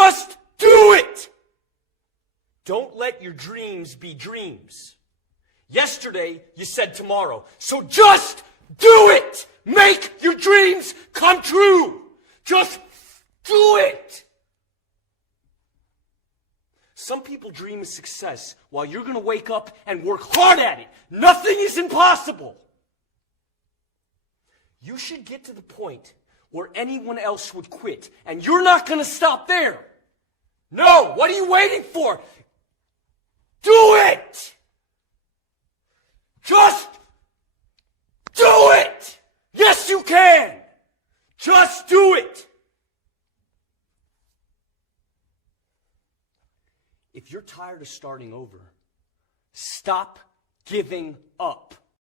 Just do it! Don't let your dreams be dreams. Yesterday, you said tomorrow. So just do it! Make your dreams come true! Just do it! Some people dream of success while you're going to wake up and work hard at it. Nothing is impossible. You should get to the point where anyone else would quit, and you're not going to stop there. No, what are you waiting for? Do it! Just do it! Yes, you can! Just do it! If you're tired of starting over, stop giving up.